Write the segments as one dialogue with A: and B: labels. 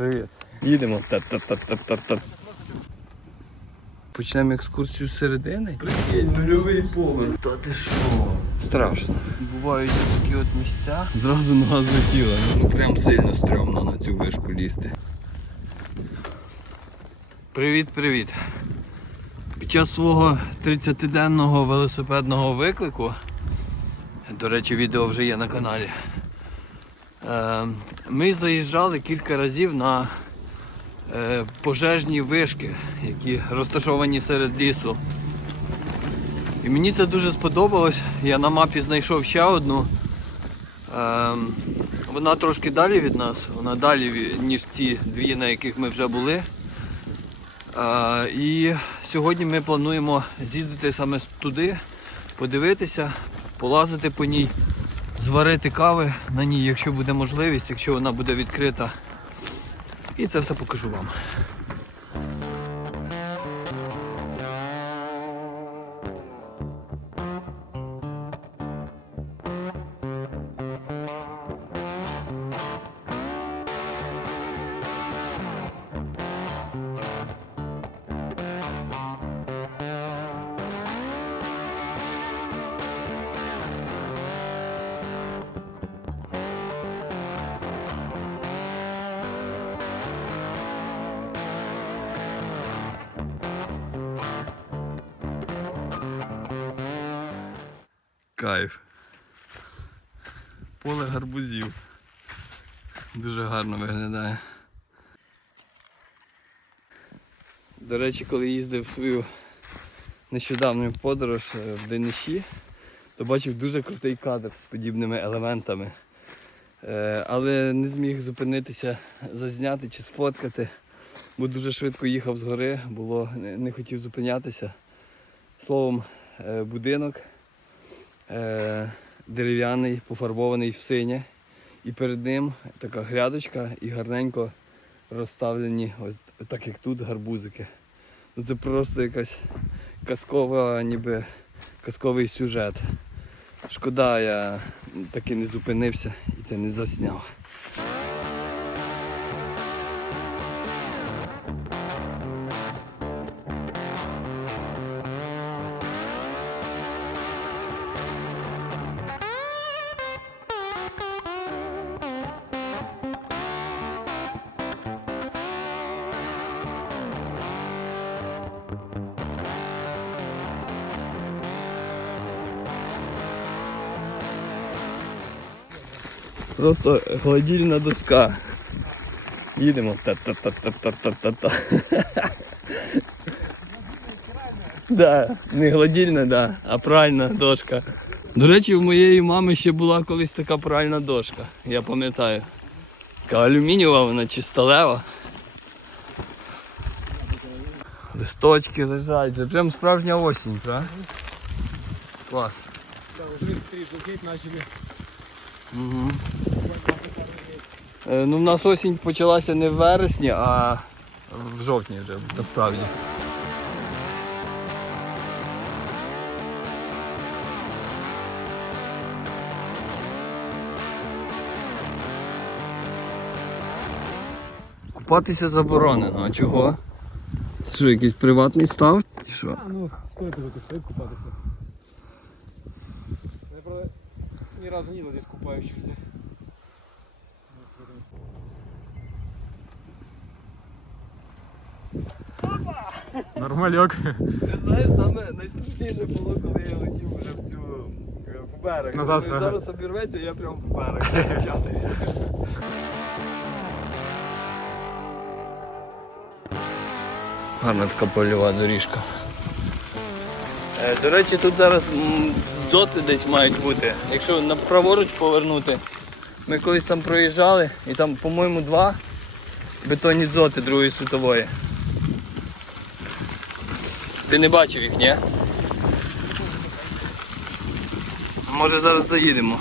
A: Привіт. Їдемо. Почнемо екскурсію з середини. Прикинь, нульовий поверх. Та ти що? Страшно. Бувають такі от місця. Зразу нога злетіла. Ну прям сильно стрьомно на цю вишку лізти. Привіт-привіт. Під час свого 30-денного велосипедного виклику, до речі, відео вже є на каналі. Е, Ми заїжджали кілька разів на е, пожежні вишки, які розташовані серед лісу. І мені це дуже сподобалось. Я на мапі знайшов ще одну. Е, Вона трошки далі від нас, вона далі, ніж ці дві, на яких ми вже були. І сьогодні ми плануємо з'їздити саме туди, подивитися, полазити по ній зварити кави на ній, якщо буде можливість, якщо вона буде відкрита. І це все покажу вам. Речі, коли їздив в свою нещодавню подорож е, в Дениші, то бачив дуже крутий кадр з подібними елементами. Е, Але не зміг зупинитися зазняти чи сфоткати, бо дуже швидко їхав з гори, було, не, хотів зупинятися. Словом, е, будинок дерев'яний, пофарбований в синє. І перед ним така грядочка і гарненько розставлені, ось так як тут гарбузики. Ну, це просто якась казкова, ніби казковий сюжет. Шкода, я таки не зупинився і це не засняв. Просто гладільна доска. Їдемо. Та-та-та-та-та-та-та. Да, не гладільна, да, а пральна дошка. До речі, у моєї мами ще була колись така пральна дошка, я пам'ятаю. Така алюмінієва, вона чи сталева. Листочки лежать, це прям справжня осінь, правда? Клас.
B: Уже быстрее желтеть начали.
A: Угу. Е, ну, в нас осінь почалася не в вересні, а в жовтні вже насправді. Купатися заборонено, а чого? Це Що, якийсь приватний став? Чи що?
B: А, ну, тут стоит купаться. Я, правда, ни разу не здесь купающихся. Нормалек.
A: Ти знаєш, саме найстрашніше було, коли я летів вже в цю е, в берег.
B: Назад, ага.
A: зараз обірветься, я прям в берег почати. Гарна така польова доріжка. Е, До речі, тут зараз м, доти десь мають бути. Якщо на праворуч повернути, ми колись там проїжджали і там, по-моєму, два бетонні дзоти Другої світової. Ти не бачив їх, ні? Може зараз заїдемо.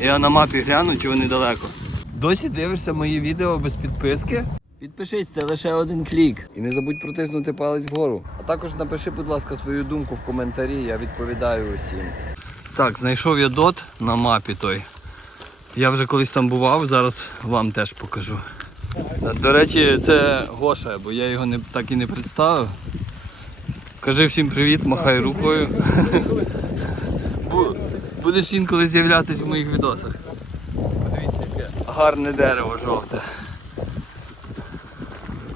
A: Я на мапі гляну, чи вони далеко. Досі дивишся мої відео без підписки? Підпишись, це лише один клік. І не забудь протиснути палець вгору. А також напиши, будь ласка, свою думку в коментарі, я відповідаю усім. Так, знайшов я дот на мапі той. Я вже колись там бував, зараз вам теж покажу. До речі, це Гоша, бо я його не, так і не представив. Кажи всім привіт, махай рукою. Будеш інколи з'являтися в моїх відосах. Подивіться, яке гарне дерево жовте.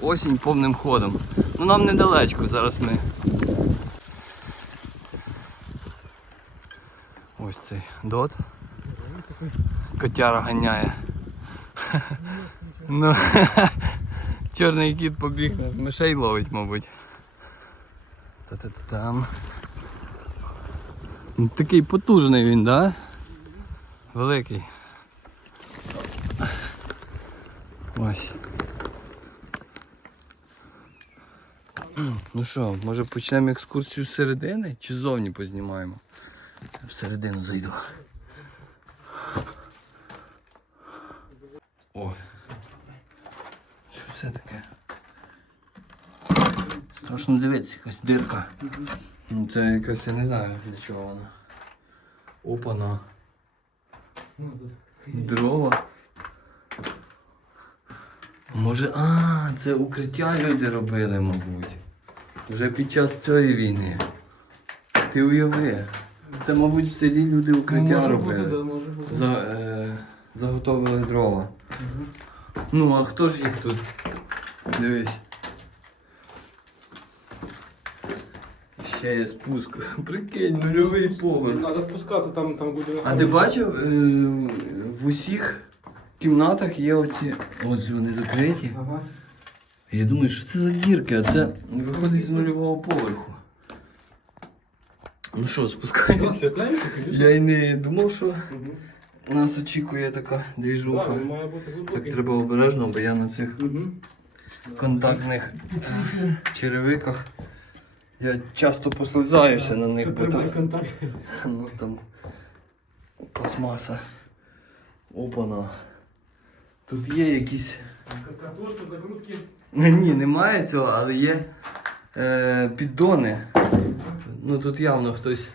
A: Осінь повним ходом. Ну нам недалечко, зараз ми. Ось цей дот. Котяра ганяє. Ну, чорний кіт побіг, мишей ловить, мабуть. Та-та-та-там. Ну, Такий потужний він, да? Великий. Ось. Ну що, може почнемо екскурсію з середини чи ззовні познімаємо? Всередину зайду. О. Що це таке? Страшно дивитися, якась дирка. Ну, Це якась, я не знаю для чого вона. Опана.
B: Ну.
A: Дрова. Може, а, це укриття люди робили, мабуть. Вже під час цієї війни. Ти уяви. Це, мабуть, в селі люди укриття
B: Ну, може
A: робили.
B: бути, да, може бути.
A: За, е, заготовили дрова.
B: Мгм.
A: Ну, а хто ж їх тут? Дивись. Ще є спуск. Прикинь, нульовий поверх.
B: Надо спускатися, там, там буде...
A: А ти бачив, е, в усіх кімнатах є оці. Ось вони закриті.
B: Ага.
A: Я думаю, що це за дірки, а це виходить з нульового поверху. Ну що, спускаємося?
B: спускаємося.
A: Я й не думав, що
B: Мгм.
A: нас очікує така двіжуха.
B: він має бути
A: Так
B: глибокий.
A: треба обережно, бо я на цих
B: Мгм.
A: контактних е, черевиках. Я часто послизаюся на них, бо там,
B: контакт.
A: ну, там пластмаса. Опана. Тут є якісь.
B: Картошка, закрутки.
A: Ні, немає цього, але є е, піддони. Ну тут явно хтось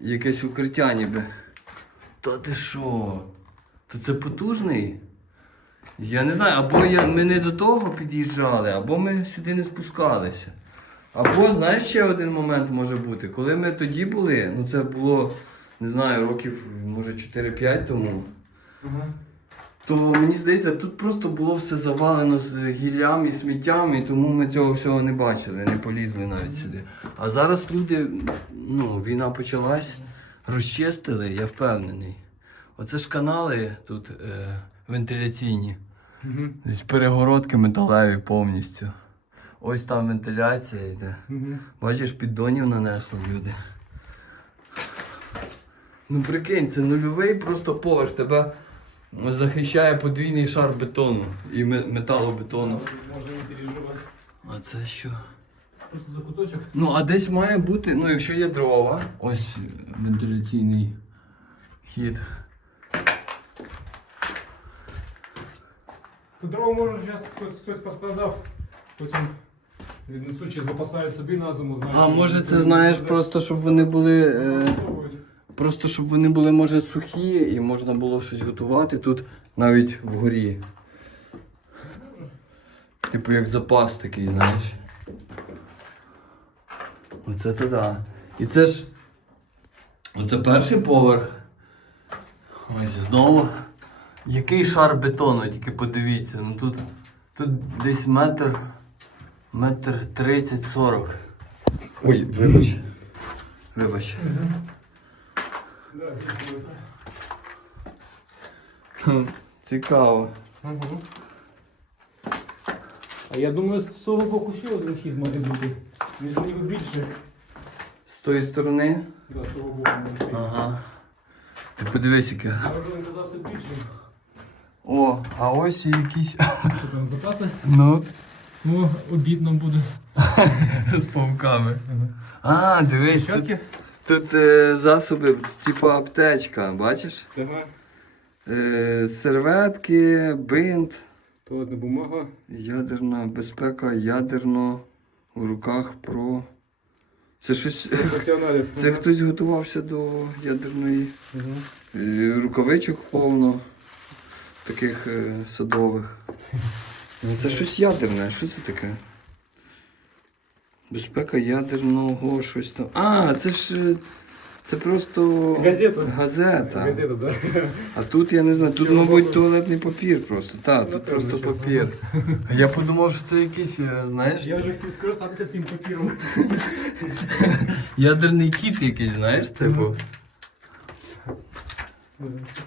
A: якесь укриття ніби. Та ти що? То це потужний? Я не знаю, або я, ми не до того під'їжджали, або ми сюди не спускалися. Або, знаєш, ще один момент може бути. Коли ми тоді були, ну це було, не знаю, років, може 4-5 тому.
B: Ага.
A: То мені здається, тут просто було все завалено з гіллям і сміттям, і тому ми цього всього не бачили, не полізли навіть сюди. А зараз люди, ну, війна почалась, розчистили, я впевнений. Оце ж канали тут е, вентиляційні. Десь перегородки металеві повністю. Ось там вентиляція йде.
B: Мгм.
A: Бачиш, піддонів нанесли люди. Ну прикинь, це нульовий просто поверх. Тебе захищає подвійний шар бетону і металобетону.
B: Можна не переживати.
A: А це що?
B: Просто закуточок.
A: Ну, а десь має бути, ну якщо є дрова, ось вентиляційний хід.
B: Тут дрова може зараз хтось, хтось поскладав, потім віднесуть чи запасають собі на зиму, знаєш.
A: А може це знаєш просто, щоб вони були. Е... Просто щоб вони були, може, сухі і можна було щось готувати тут навіть вгорі. Типу як запас такий, знаєш. Оце то да. І це ж. Оце перший поверх. Ось знову. Який шар бетону, тільки подивіться. Ну тут, тут десь метр. Метр тридцять сорок. Ой, вибач. Вибач. Хм, Цікаво.
B: Ага. А я думаю, з того боку ще один вхід має бути. Він ж ніби більше.
A: З тої сторони.
B: Да, з того боку може.
A: Ага. Ти подивись яке.
B: А вже він казався більше.
A: О, а ось і якісь.
B: Що там, запаси?
A: Ну,
B: О, обід нам буде.
A: з пауками.
B: Ага.
A: А, дивись, тут, тут е, засоби, типу аптечка, бачиш?
B: Ага.
A: Е, серветки, бинт,
B: Туалетна бумага.
A: ядерна безпека, ядерно в руках про. Це щось. Це
B: Ага.
A: хтось готувався до ядерної
B: Ага.
A: Е, рукавичок повно, таких е, садових. Ну це щось ядерне, що це таке? Безпека ядерного щось там. А, це ж. е, Це просто
B: Газета.
A: газета.
B: Газета, да?
A: А тут я не знаю, тут,
B: Чого
A: мабуть, туалетний папір просто. Так, тут
B: Напевно,
A: просто
B: що.
A: папір. А я подумав, що це якийсь, е, знаєш,
B: Я вже хотів скористатися цим папіром.
A: ядерний кіт якийсь, знаєш, типу.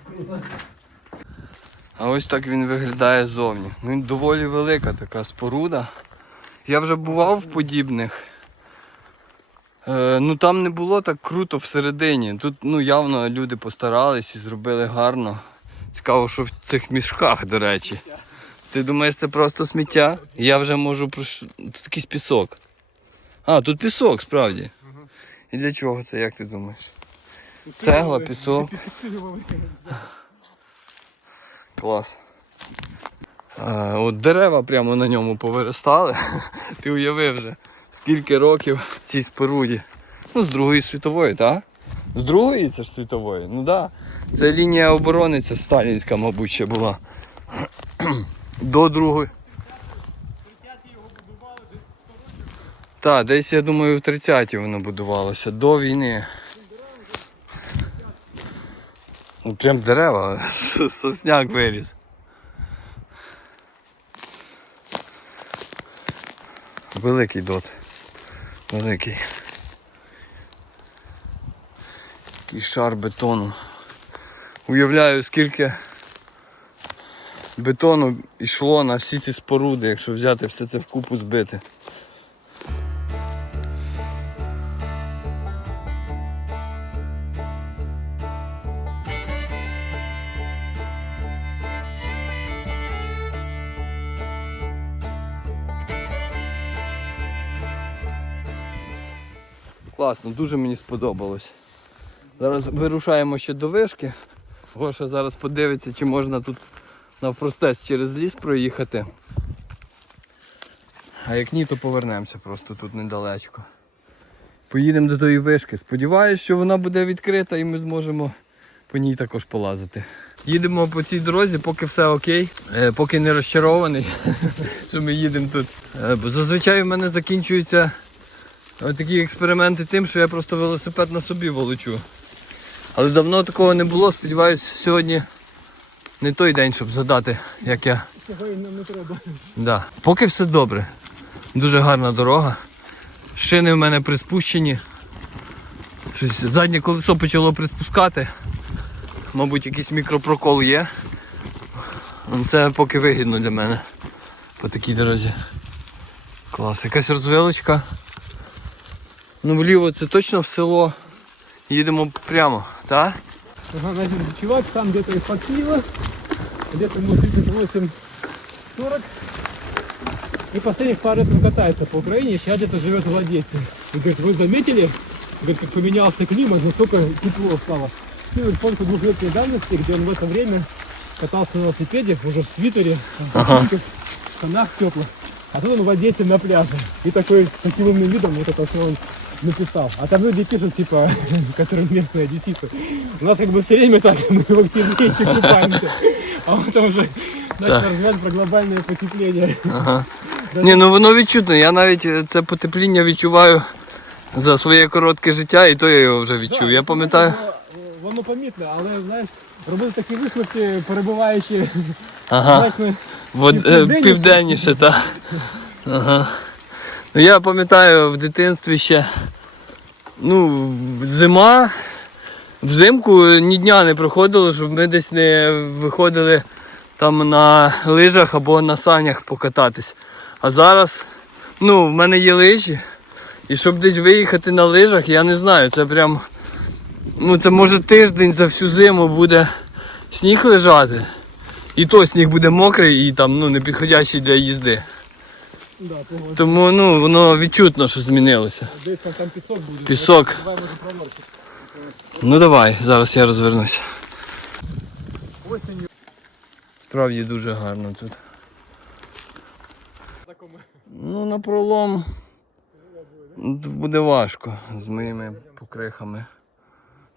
B: Круто.
A: А ось так він виглядає ззовні. Ну, Він доволі велика така споруда. Я вже бував в подібних. Е, ну там не було так круто всередині. Тут ну, явно люди постарались і зробили гарно. Цікаво, що в цих мішках, до речі. Ти думаєш, це просто сміття? Я вже можу прош... Тут якийсь пісок. А, тут пісок, справді. І для чого це, як ти думаєш? Цегла, пісок. Клас. А, от дерева прямо на ньому повиростали. Ти уяви вже, скільки років цій споруді. Ну, з Другої світової, так? З Другої це ж світової. Ну так. Да. Це лінія оборони, це сталінська, мабуть, ще була. До Другої. Так, десь я думаю в 30-ті воно будувалося, до війни. Ну, прям дерева, сосняк виріс. Великий дот. Великий. Такий шар бетону. Уявляю, скільки бетону йшло на всі ці споруди, якщо взяти все це вкупу збити. Класно, дуже мені сподобалось. Зараз вирушаємо ще до вишки. Гоша зараз подивиться, чи можна тут навпростець через ліс проїхати. А як ні, то повернемося просто тут недалечко. Поїдемо до тої вишки. Сподіваюсь, що вона буде відкрита і ми зможемо по ній також полазити. Їдемо по цій дорозі, поки все окей, е, поки не розчарований, що ми їдемо тут. Е, Бо зазвичай в мене закінчуються Ось такі експерименти тим, що я просто велосипед на собі волочу. Але давно такого не було, сподіваюсь, сьогодні не той день, щоб згадати, як я.
B: Сьогодні. Да.
A: Поки все добре. Дуже гарна дорога. Шини в мене приспущені. Щось заднє колесо почало приспускати. Мабуть, якийсь мікропрокол є. Ну, Це поки вигідно для мене по такій дорозі. Клас. Якась розвилочка. Ну вліво це точно в село. Їдемо прямо, так?
B: Ага, начали ночевать, там где-то из-под Киева, где-то ему 38 40. И последних пару лет он катается по Украине, сейчас где-то живет в Одессе. И говорит, вы заметили, говорит, как поменялся климат, насколько тепло стало. Скинуть фотку двухлетней давности, где он в это время катался на велосипеде, уже в свитере,
A: Ага.
B: в штанах теплых. А тут он в Одессе на пляже. И такой с таким умным видом, вот это все он написал. А там люди пишут, типа, которые местные одесситы. У нас как бы все время так, мы в октябре еще купаемся. А он там уже начал развивать про глобальное потепление.
A: Ага. Ні, ну воно відчутно. Я навіть е, це потепління відчуваю за своє коротке життя, і то я його вже відчув. Я пам'ятаю.
B: Воно, воно помітне, але знаєш, робити такі висновки, перебуваючи
A: Ага.
B: значно
A: В,
B: Чи
A: е,
B: південніше?
A: південніше, так. Ага. Ну, я пам'ятаю в дитинстві ще ну, зима, взимку ні дня не проходило, щоб ми десь не виходили там на лижах або на санях покататись. А зараз, ну, в мене є лижі, і щоб десь виїхати на лижах, я не знаю, це прям. Ну, це може тиждень за всю зиму буде сніг лежати. І то сніг буде мокрий і там ну, не підходящий для їзди.
B: Да.
A: Тому ну, воно відчутно, що змінилося.
B: Десь там, там пісок буде.
A: Пісок.
B: Давай може проморчик.
A: Ну давай, зараз я розвернусь.
B: Осінню
A: Справді дуже гарно тут. Ну на пролом буде важко з моїми покрихами.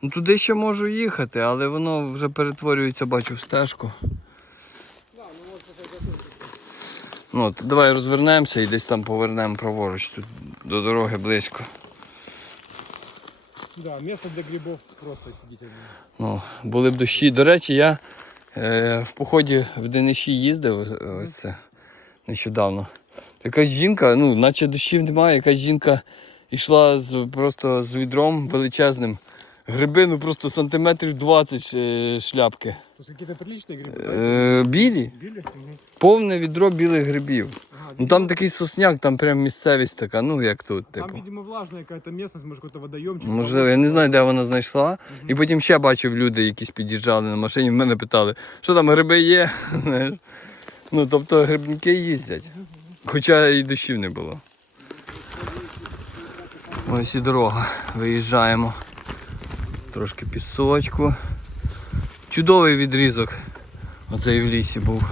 A: Ну туди ще можу їхати, але воно вже перетворюється, бачу, в стежку. Ну, от, давай розвернемося і десь там повернемо праворуч. Тут до дороги близько.
B: Да, место для грибов просто офигительное.
A: Ну, були б дощі. До речі, я е, в поході в Дениші їздив ось- ось це нещодавно. Якась жінка, ну, наче дощів немає, якась жінка йшла з, просто з відром величезним. Гриби, ну просто сантиметрів 20 е, шляпки.
B: То есть какие-то приличные грибы?
A: Е, білі, повне відро білих грибів.
B: Ага,
A: Ну там такий сосняк, там прям місцевість така, ну як тут,
B: Там,
A: типу.
B: видимо, влажная какая-то местность, может, какой-то водоемчик.
A: Можливо, я не знаю, де вона знайшла. І потім ще бачив люди, якісь під'їжджали на машині, в мене питали, що там гриби є. Знаєш. ну, тобто грибники їздять. Хоча і дощів не було. Ось і дорога. Виїжджаємо. Трошки пісочку. Чудовий відрізок. Оцей в лісі був.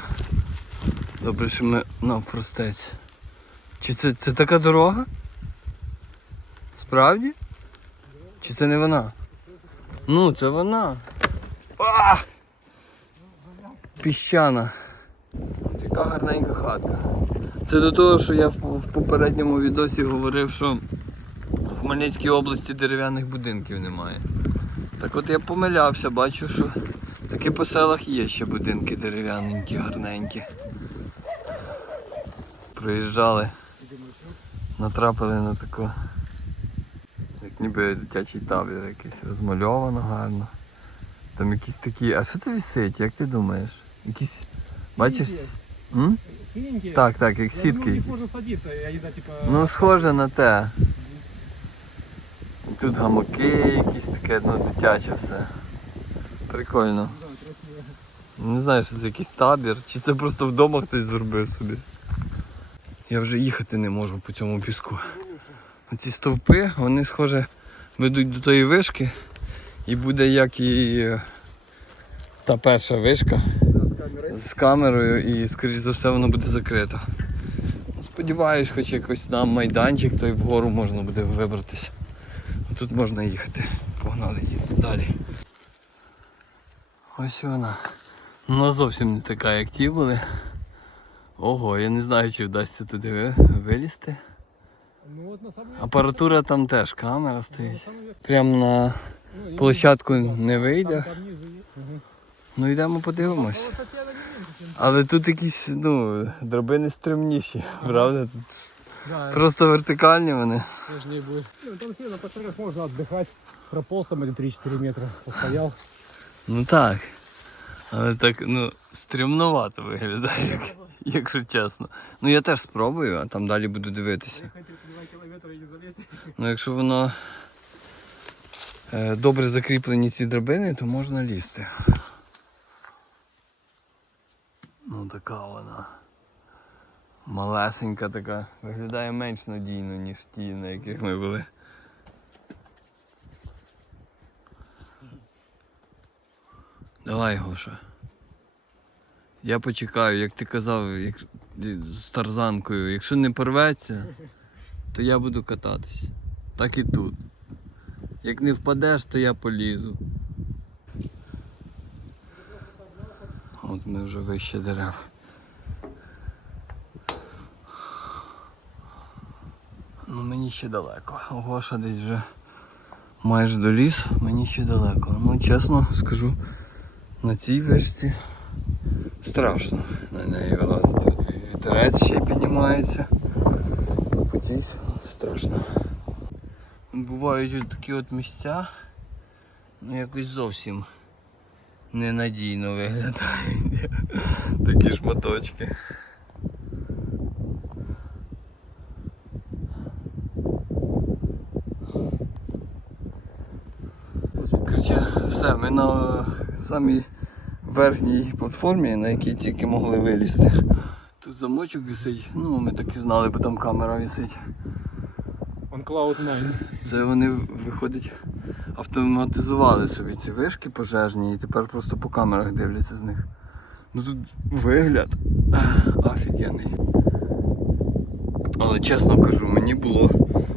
A: Добре, що ми навпростець. Чи це, це така дорога? Справді? Чи це не вона? Ну, це вона. А! Піщана. Яка гарненька хатка. Це до того, що я в попередньому відосі говорив, що в Хмельницькій області дерев'яних будинків немає. Так от я помилявся, бачу, що таки по селах є ще будинки дерев'яненькі, гарненькі. Приїжджали, натрапили на таку як ніби дитячий табір якийсь розмальовано гарно. Там якісь такі. А що це висить? Як ти думаєш? Якісь. Бачиш? М? Так, так, як сітки. якісь.
B: можно садиться, я знаю, типа...
A: Ну, схоже на те. І тут гамаки якісь таке, ну, дитяче все. Прикольно. Не знаю, що це якийсь табір, чи це просто вдома хтось зробив собі. Я вже їхати не можу по цьому піску. Ці стовпи, вони схоже ведуть до тої вишки. І буде як і е, та перша вишка з камерою і скоріш за все воно буде закрито. Сподіваюсь, хоч якось там майданчик, то й вгору можна буде вибратися. Тут можна їхати. Погнали їдемо далі. Ось вона. Вона зовсім не така, як ті були. Ого, я не знаю, чи вдасться туди ви- вилізти.
B: Ну вот на самом деле...
A: Апаратура там теж, камера
B: Ну, на
A: стоїть.
B: самом деле,
A: Прям на
B: ну, и-
A: площадку
B: да,
A: не
B: там-
A: вийде.
B: Там, ниже есть. Мгм.
A: Ну йдемо
B: По
A: подивимось.
B: высоте она не меньше, чем-
A: Але тут якісь, ну, драбини стрімніші, правда? Тут
B: Да,
A: просто вертикальні вони.
B: сложнее будет. Ну, там все на пострелах можно отдыхать. Прополз там эти 3-4 метра, постоял.
A: Ну так. Але так, ну, стрімновато виглядає, як, якщо чесно. Ну я теж спробую, а там далі буду дивитися.
B: Ехать 32 километра и не залезть.
A: Ну якщо воно е, добре закріплені ці драбини, то можна лізти. Ну така вона. Малесенька така. Виглядає менш надійно, ніж ті, на яких ми були. Давай, Гоша. Я почекаю, як ти казав, як, з тарзанкою. Якщо не порветься, то я буду кататись. Так і тут. Як не впадеш, то я полізу. От ми вже вище дерев. Ну мені ще далеко. Гоша десь вже майже доліз, мені ще далеко. Ну чесно скажу, на цій вишці страшно на неї вилазити. Вітерець ще піднімається. Цій страшно. Бувають такі от місця, ну якось зовсім ненадійно виглядають. Такі шматочки. Короче, все, ми на самій верхній платформі, на якій тільки могли вилізти. Тут замочок висить, ну ми так і знали, бо там камера висить.
B: Он Cloud9.
A: Це вони виходить, автоматизували собі ці вишки пожежні і тепер просто по камерах дивляться з них. Ну тут вигляд офігенний. Але чесно кажу, мені було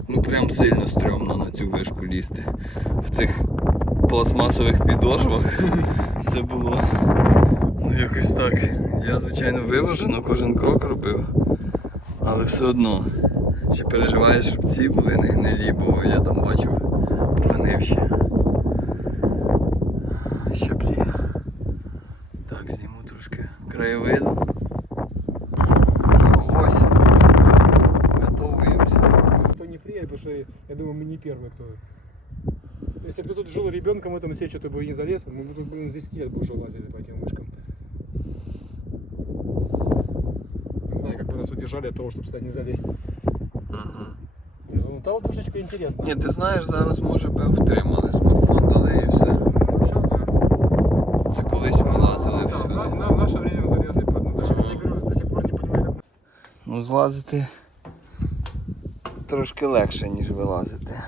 A: ну прям сильно стрьомно на цю вишку лізти. В цих пластмасових підошвах це було ну якось так. Я звичайно виважено кожен крок робив. Але все одно. Ще переживаєш, щоб ці були не гнилі, бо я там бачив прогнивші. Щаблі. Так, зніму трошки краєвиду. Ось. Готовуємося.
B: Кто не приедет, потому что я думаю, мы не первые, кто. Если бы ты тут жил ребенком в этом все что-то бы и не залез, мы бы тут, блин, с 10 лет бы уже лазили по этим вышкам. Не знаю, как бы нас удержали от того, чтобы сюда не залезть.
A: Угу.
B: Ну, там вот трошечка интересно.
A: Ні, ти знаєш, зараз може би втримали. Смартфон дали і все.
B: Ну, сейчас, да.
A: Це колись ми лазили
B: Да,
A: всюди.
B: на, на- в наше время залезли по однозначно. Я тебе говорю, до сих пор не понимаю, как
A: Ну, злазити трошки легше, ніж вилазити.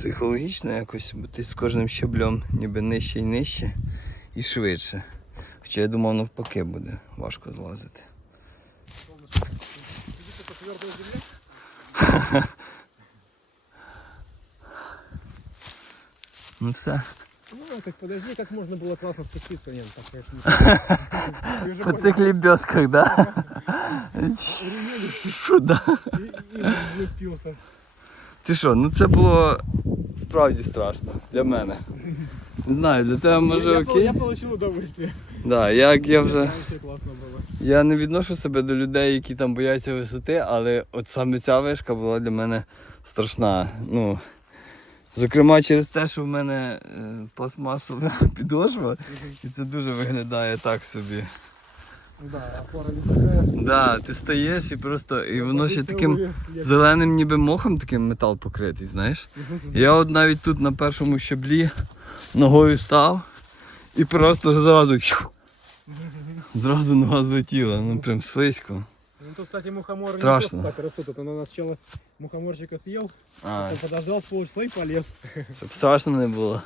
A: І психологічно якось, бо ти з кожним щеблем ніби нижче і нижче і швидше. Хоча я думав навпаки буде важко злазити.
B: Видишь, это твердая земля?
A: Ну все.
B: Ну, так подожди, как можно было классно спуститься? Нет, так, конечно, не Ты уже
A: По
B: понял.
A: цих лебедках, да?
B: Ремень
A: Що да?
B: и, и влепился.
A: Ти що, ну це було справді страшно для мене. Не знаю, для тебе може окей.
B: я получил удовольствие.
A: Да, як я вже. Я не відношу себе до людей, які там бояться висоти, але от саме ця вишка була для мене страшна. Ну, зокрема, через те, що в мене е, пластмасова підошва, і це дуже виглядає так собі.
B: Да,
A: ти стаєш і просто, і воно ще таким зеленим ніби мохом таким метал покритий, знаєш. Я от навіть тут на першому щеблі ногою став і просто зразу зразу нога злетіла, ну прям слизько.
B: Ну тут, кстати, мухомор
A: Страшно.
B: не просто так растут. Это на сначала мухоморчика съел,
A: А,
B: потом подождал с полчаса и полез.
A: Щоб страшно не було.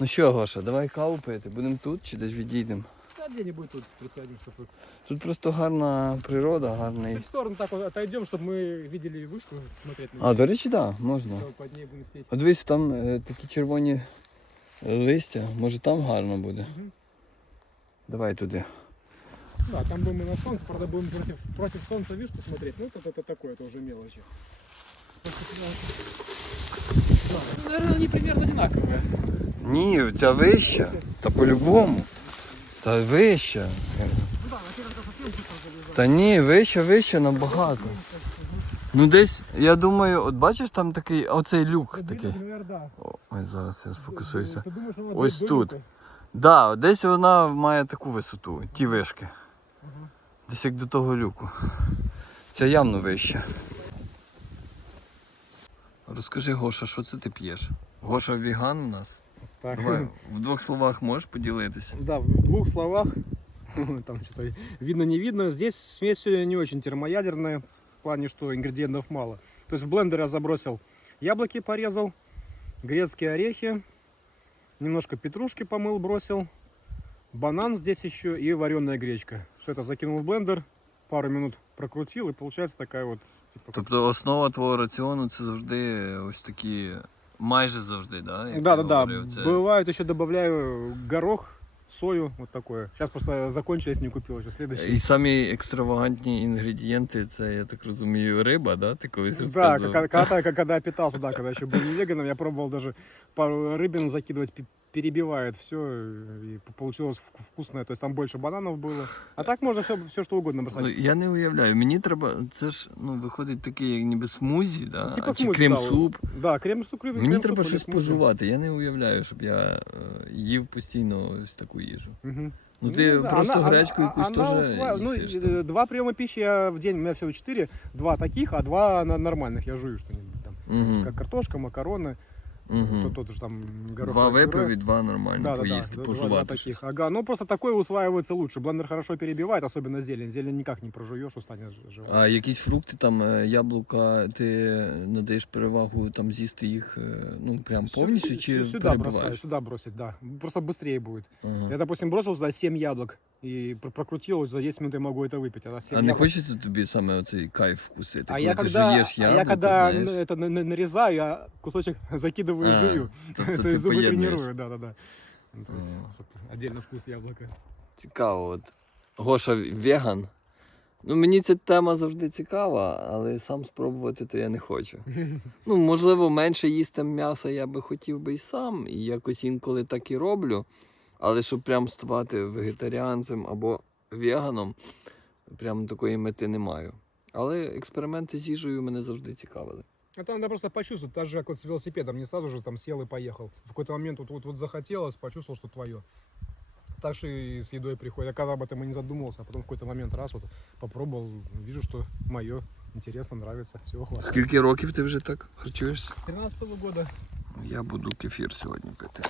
A: Ну що, Гоша, давай каву пити. Будемо тут чи десь відійдемо?
B: Да где-нибудь тут присадимся. Тут.
A: Тут просто гарна природа, гарний.
B: Чуть в сторону так вот отойдем, чтобы мы видели вышку, смотреть на
A: А, до речі, так, да, можна.
B: нее. Под ней будем сидеть.
A: От дивись, там е, такі червоні е, листя, може там гарно буде.
B: Мгм.
A: Давай туди.
B: Да, там будем и на солнце, правда будем против, против солнца вишку смотреть. Ну это, это такое, это уже мелочи. Просто туда- Да, ну, наверное, они примерно одинаковые.
A: Ні, ця вища. Та по-любому. Та
B: залезал.
A: Та ні, вища, вища набагато. Ну десь, я думаю, от бачиш там такий, оцей люк такий. О, ось зараз я сфокусуюся. Ось тут. Да, десь вона має таку висоту, ті вишки. Десь як до того люку. Це явно вище. Розкажи, Гоша, що це ти п'єш? Гоша віган у нас.
B: Так.
A: Давай в двох словах можеш поділитися.
B: Да, в двух словах, там что-то видно не видно. Здесь смесь сегодня не очень термоядерная, в плане, что ингредиентов мало. То есть в блендер я забросил яблоки порезал, грецкие орехи, немножко петрушки помыл, бросил, банан здесь еще и вареная гречка. Все это закинул в блендер, пару минут прокрутил и получается такая вот типа как-
A: Тобто основа твого раціону це завжди ось такі, майже завжди, да? як
B: Да,
A: ти
B: да, да.
A: говорив, це-
B: Бывает еще добавляю горох, сою, вот такое. Сейчас просто закончилось, не купил еще следующий.
A: І самі екстравагантні інгредієнти, це, я так розумію, риба, да? Ти колись
B: Да,
A: розказував?
B: когда, когда, когда, когда я питался, да, когда еще был не веганом, я пробовал даже пару рыбин закидывать, пе- перебивает все, и п- получилось вк- вкусное. То есть там больше бананов было. А так можно все, все что угодно бросать.
A: Ну, Я не уявляю, мені треба, це ж ну, виходить такий, як ніби смузі, да?
B: Типа
A: чи
B: смузі,
A: крем-суп.
B: Да, крем с укрывом.
A: Мені треба щось споживати, я не уявляю, щоб я е, їв постійно ось таку їжу. Ну ти просто гречку якусь теж
B: Ну,
A: їсиш,
B: э,
A: там.
B: два приема пищи я в день, у меня всего четыре, два таких, а два на- нормальных я жую что-нибудь там.
A: Мгм.
B: Как картошка, макароны,
A: Мгм.
B: то тот же там гороховое
A: Два випив два нормально
B: Да, да,
A: поїсти,
B: да, два- два таких. Ага, ну просто такое усваивается лучше. Блендер хорошо перебивает, особенно зелень. Зелень никак не прожуешь, устанешь жевать.
A: А якісь фрукти, там е, яблука, ти надаєш перевагу там з'їсти їх е, ну прям повністю чи
B: сюда бросаю, сюда бросить, да. Просто быстрее будет.
A: Ага.
B: Я, допустим, бросил сюда 7 яблок и пр- прокрутил, за 10 минут я могу это выпить. А, за 7
A: А не
B: яблок-
A: хочеться тобі саме оцей кайф вкусити?
B: А
A: коли
B: я
A: ти
B: когда,
A: жуєш
B: а я
A: яблуко,
B: когда
A: знаєш?
B: н- это на- на- нарезаю, я кусочек закидываю и
A: А,
B: жую.
A: Тобто
B: То
A: ти
B: есть зубы
A: поєднуєш.
B: тренирую, да, да, да. Ну, то есть,
A: А.
B: чтоб отдельно вкус яблока.
A: Цікаво, от Гоша веган, Ну, мені ця тема завжди цікава, але сам спробувати то я не хочу. Ну, можливо, менше їсти м'яса я би хотів би і сам, і якось інколи так і роблю. Але щоб прям ставати вегетаріанцем або веганом, прям такої мети не маю. Але експерименти з їжею мене завжди цікавили.
B: Это надо просто почувствовать, так же, как вот с велосипедом, не сразу же там сел и поехал. В какой-то момент вот, вот, вот захотелось, почувствовал, что твое. Так же и с едой приходит. Я когда об этом и не задумывался, а потом в какой-то момент раз вот попробовал, вижу, что мое, интересно, нравится, все, хватит.
A: Скільки років ти вже так харчуєшся?
B: С 13 года,
A: Я буду кефір сьогодні пити.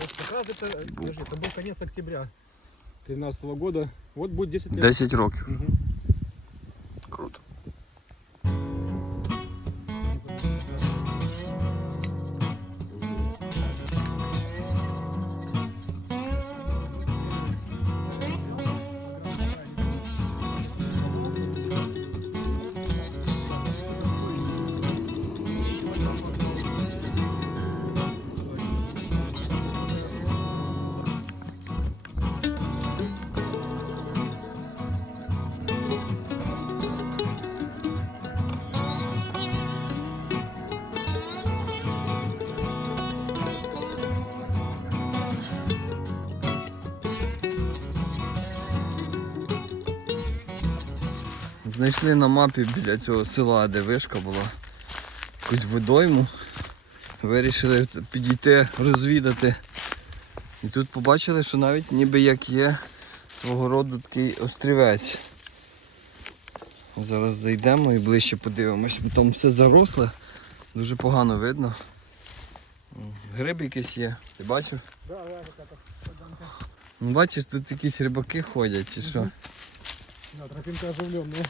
B: вот как раз это, э,
A: Бу.
B: подожди, это был конец октября 13 года, вот будет 10 лет.
A: 10 років.
B: Мгм.
A: Круто. Знайшли на мапі біля цього села, де вишка була, якусь водойму. Вирішили підійти, розвідати. І тут побачили, що навіть ніби як є свого роду такий острівець. Зараз зайдемо і ближче подивимось, бо там все заросле, дуже погано видно. Гриб якийсь є, ти бачив?
B: Это. поганка.
A: Ну, бачиш, тут якісь рибаки ходять чи що.
B: Да, тропинка оживленная.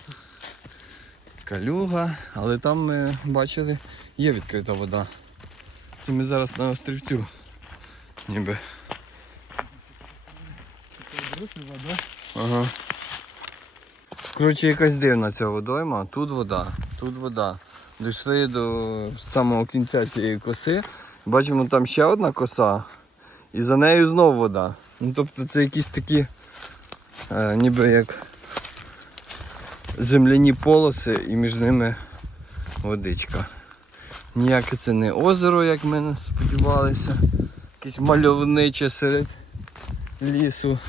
A: Калюга, але там ми бачили, є відкрита вода. Це ми зараз на острівцю. Ніби.
B: Вода.
A: Ага. Коротше, якась дивна ця водойма. Тут вода, тут вода. Дійшли до самого кінця цієї коси. Бачимо, там ще одна коса. І за нею знов вода. Ну тобто це якісь такі е, ніби як земляні полоси і між ними водичка. Ніяке це не озеро, як ми сподівалися. Якесь мальовниче серед лісу.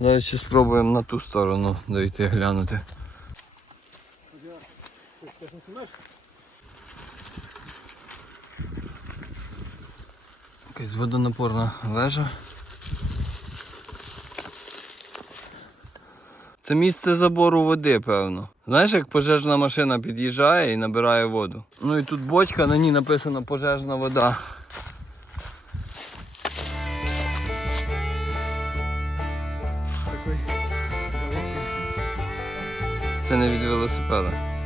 A: Зараз ще спробуємо на ту сторону дойти глянути. Якась водонапорна вежа. Це місце забору води, певно. Знаєш, як пожежна машина під'їжджає і набирає воду. Ну і тут бочка, на ній написано пожежна вода. Це не від велосипеда.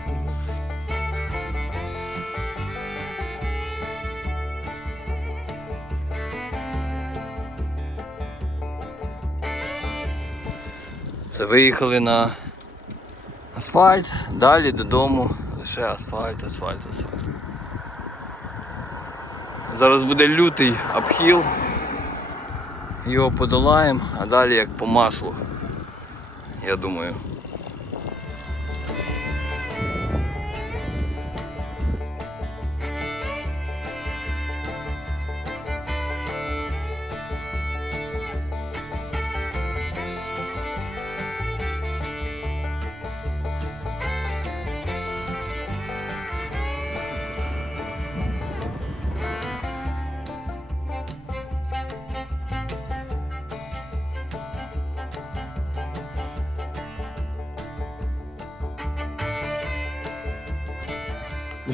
A: Це виїхали на асфальт, далі додому. Лише асфальт, асфальт, асфальт. Зараз буде лютий обхіл. Його подолаємо, а далі як по маслу. Я думаю.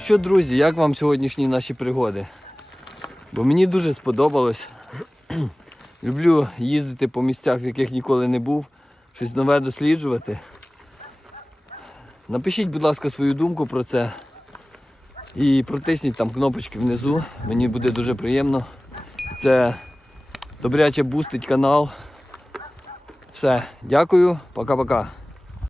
A: Ну що, друзі, як вам сьогоднішні наші пригоди? Бо мені дуже сподобалось. Люблю їздити по місцях, в яких ніколи не був, щось нове досліджувати. Напишіть, будь ласка, свою думку про це. І протисніть там кнопочки внизу. Мені буде дуже приємно. Це добряче бустить канал. Все, дякую, пока-пока.